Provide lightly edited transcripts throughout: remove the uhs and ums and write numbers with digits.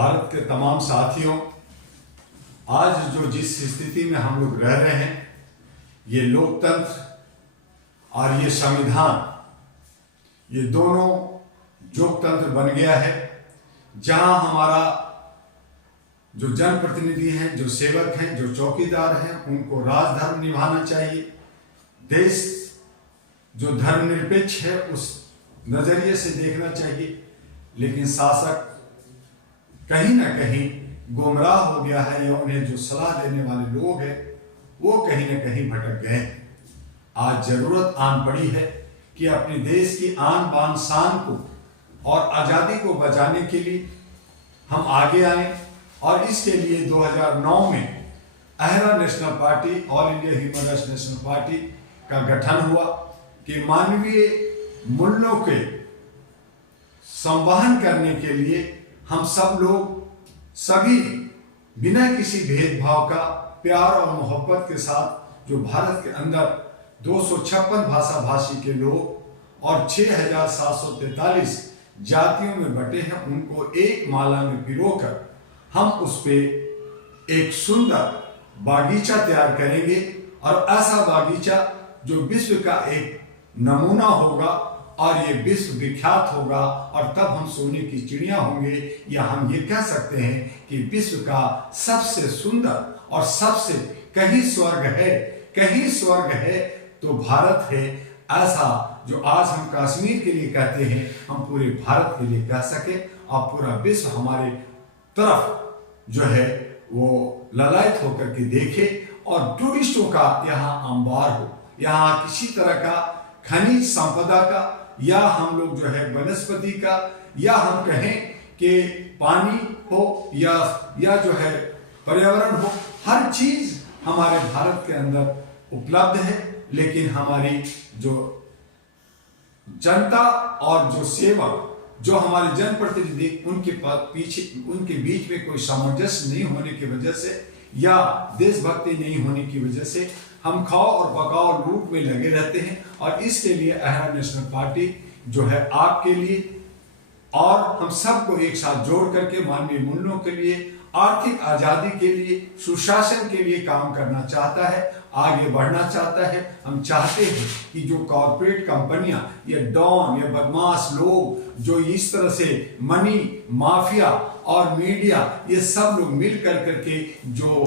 भारत के तमाम साथियों, आज जो जिस स्थिति में हम लोग रह रहे हैं, ये लोकतंत्र और ये संविधान, ये दोनों जोगतंत्र बन गया है, जहां हमारा जो जनप्रतिनिधि हैं, जो सेवक हैं, जो चौकीदार हैं, उनको राजधर्म निभाना चाहिए। देश जो धर्मनिरपेक्ष है उस नजरिए से देखना चाहिए, लेकिन शासक कहीं ना कहीं गुमराह हो गया है, या उन्हें जो सलाह देने वाले लोग हैं वो कहीं ना कहीं भटक गए। आज जरूरत आन पड़ी है कि अपने देश की आन बान शान को और आज़ादी को बचाने के लिए हम आगे आए, और इसके लिए 2009 में अहरा national party, all India human rights national party का गठन हुआ कि मानवीय मूल्यों के संवहन करने के लिए हम सब लोग सभी बिना किसी भेदभाव का प्यार और मोहब्बत के साथ, जो भारत के अंदर 256 भाषा भाषी के लोग और 6743 जातियों में बटे हैं, उनको एक माला में पिरोकर हम उस पे एक सुंदर बागीचा तैयार करेंगे, और ऐसा बागीचा जो विश्व का एक नमूना होगा और ये विश्व विख्यात होगा, और तब हम सोने की चिड़िया होंगे, या हम ये कह सकते हैं कि विश्व का सबसे सुंदर और सबसे कहीं स्वर्ग है तो भारत है। ऐसा जो आज हम कश्मीर के लिए कहते हैं, हम पूरे भारत के लिए कह सके, और पूरा विश्व हमारे तरफ जो है वो ललायत होकर के देखे, और टूरिस्टों का यहाँ अंबार हो। यहाँ किसी तरह का खनिज संपदा का, या हम लोग जो है वनस्पति का, या हम कहें कि पानी हो, या जो है पर्यावरण हो, हर चीज हमारे भारत के अंदर उपलब्ध है। लेकिन हमारी जो जनता और जो सेवक, जो हमारे जनप्रतिनिधि, उनके बीच में कोई सामंजस्य नहीं होने की वजह से, या देशभक्ति नहीं होने की वजह से हम खाओ और पकाओ लूट में लगे रहते हैं। और इसके लिए अहरा नेशनल पार्टी जो है आपके लिए और हम सबको एक साथ जोड़ करके मानवीय मूल्यों के लिए, आर्थिक आजादी के लिए, सुशासन के लिए काम करना चाहता है, आगे बढ़ना चाहता है। हम चाहते हैं कि जो कॉर्पोरेट कंपनियां, या डॉन, या बदमाश लोग जो इस तरह से मनी माफिया और मीडिया, ये सब लोग मिल करके जो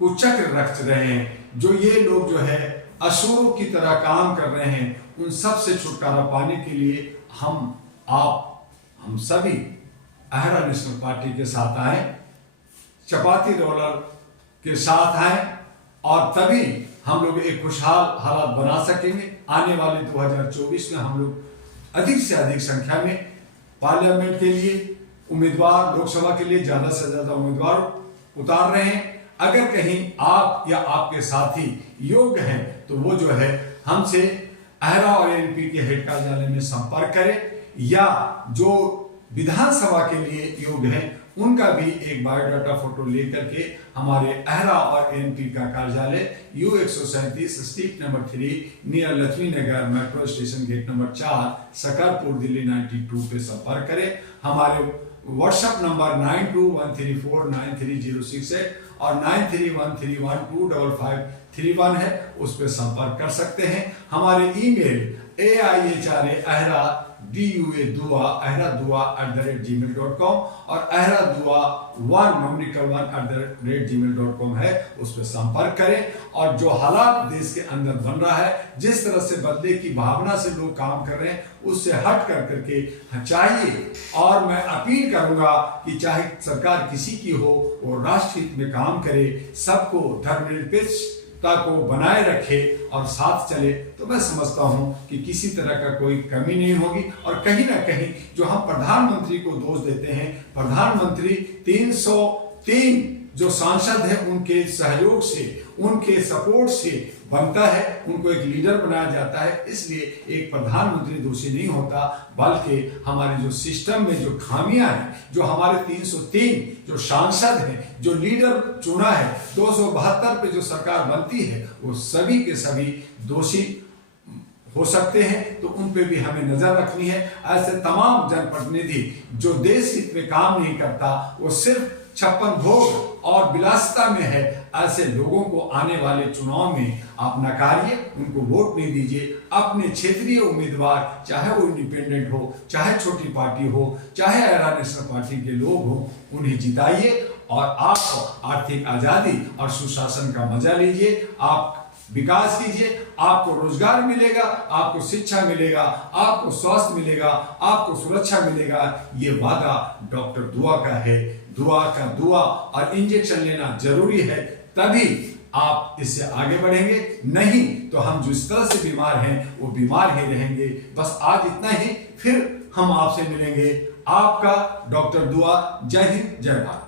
कुचक्र रच रहे हैं, जो ये लोग जो है असुरों की तरह काम कर रहे हैं, उन सब से छुटकारा पाने के लिए हम सभी अहरा नेशनल पार्टी के साथ आए, चपाती रोलर के साथ आए, और तभी हम लोग एक खुशहाल हालात बना सकेंगे। आने वाले 2024 में हम लोग अधिक से अधिक संख्या में पार्लियामेंट के लिए उम्मीदवार, लोकसभा के लिए ज्यादा से ज्यादा उम्मीदवार उतार रहे हैं। अगर कहीं आप या आपके साथी योग्य हैं तो वो जो है हमसे अहरा और एनपी के हेड कार्यालय में संपर्क करें, या जो विधानसभा के लिए योग्य हैं उनका भी एक बायोडाटा फोटो लेकर के हमारे अहरा और एनपी का कार्यालय U137 street number 3 near Laxmi Nagar metro station gate number 4 Shakarpur Delhi 92 पे संपर्क करें। हमारे व्हाट्सएप नंबर 9213493006 है और 9313125531 है, उस पर संपर्क कर सकते हैं। हमारे ईमेल aihra@gmail.com और ahradua1@gmail.com है, उस पर संपर्क करें। और जो हालात देश के अंदर बन रहा है, जिस तरह से बदले की भावना से लोग काम कर रहे हैं, उससे हट करके चाहिए। और मैं अपील करूंगा कि चाहे सरकार किसी की हो, वो राष्ट्र हित में काम करे, सबको धर्मनिरपेक्षता को बनाए रखे और साथ चले, तो मैं समझता हूं कि किसी तरह का कोई कमी नहीं होगी। और कहीं ना कहीं जो हम प्रधानमंत्री को दोष देते हैं, प्रधानमंत्री 303 जो सांसद हैं उनके सहयोग से, उनके सपोर्ट से बनता है, उनको एक लीडर बनाया जाता है। इसलिए एक प्रधानमंत्री दोषी नहीं होता, बल्कि हमारे जो सिस्टम में जो खामियां हैं, जो हमारे 303 जो सांसद हैं, जो लीडर चुना है, 272 पे जो सरकार बनती है, वो सभी के सभी दोषी हो सकते हैं तो उन पे भी हमें नजर रखनी है। ऐसे तमाम जनप्रतिनिधि जो देश हित में काम नहीं करता, वो सिर्फ 56 भोग और विलासिता में है, ऐसे लोगों को आने वाले चुनाव में आप नकारिए, उनको वोट नहीं दीजिए। अपने क्षेत्रीय उम्मीदवार, चाहे वो इंडिपेंडेंट हो, चाहे छोटी पार्टी हो, चाहे आरा नेशनल पार्टी के लोग हो, उन्हें जिताइए और आप आर्थिक आजादी और सुशासन का मजा लीजिए। आप विकास कीजिए, आपको रोजगार मिलेगा, आपको शिक्षा मिलेगा, आपको स्वास्थ्य मिलेगा, आपको सुरक्षा मिलेगा। ये वादा डॉक्टर दुआ का है। दुआ और इंजेक्शन लेना जरूरी है, तभी आप इससे आगे बढ़ेंगे। नहीं तो हम जिस तरह से बीमार हैं वो बीमार ही रहेंगे। बस आज इतना ही, फिर हम आपसे मिलेंगे। आपका डॉक्टर दुआ। जय हिंद, जय भारत।